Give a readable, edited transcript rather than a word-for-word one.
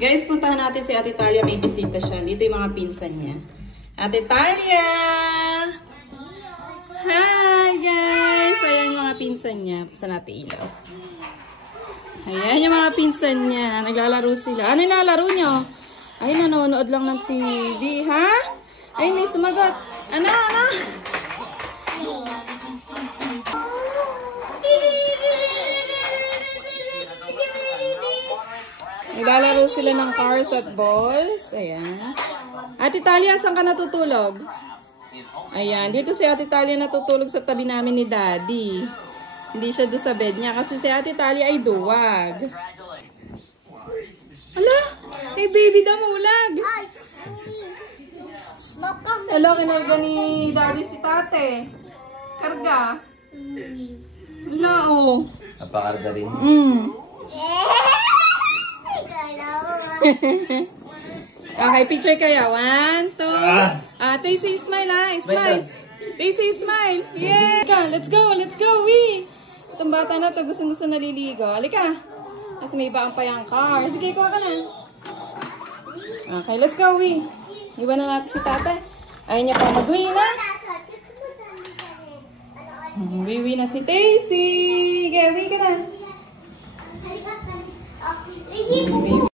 Guys, puntahan natin si Ate Talia. May bisita siya. Dito yung mga pinsan niya. Ate Talia! Hi, guys! Ayan yung mga pinsan niya. Pasan natin ilaw. Ayan yung mga pinsan niya. Naglalaro sila. Ano nilalaro nyo? Ay, nanonood lang ng TV. Ha? Ay, may sumagot. Ano? Naglalaro sila ng cars at balls. Ayan. Ate Talia, saan ka natutulog? Ayan. Dito si Ate Talia natutulog sa tabi namin ni Daddy. Hindi siya doon sa bed niya kasi si Ate Talia ay duwag. Ala! Ay, baby damulag! Hello, kinarga ni Daddy si Tate. Karga. Wala, oh. Napakarga rin. Okay, picture kayo. 1, 2. Tacy, smile ha. Smile. Tacy, smile. Yeah. Let's go. Wee. Itong bata na to gusto naliligo. Halika. Kasi may baang pa yung car. Sige, kuha ka na. Okay, let's go, Wee. Iwan na natin si Tate. Ayun niya pa mag-wee na. Wee na si Tacy. Okay, wee ka na.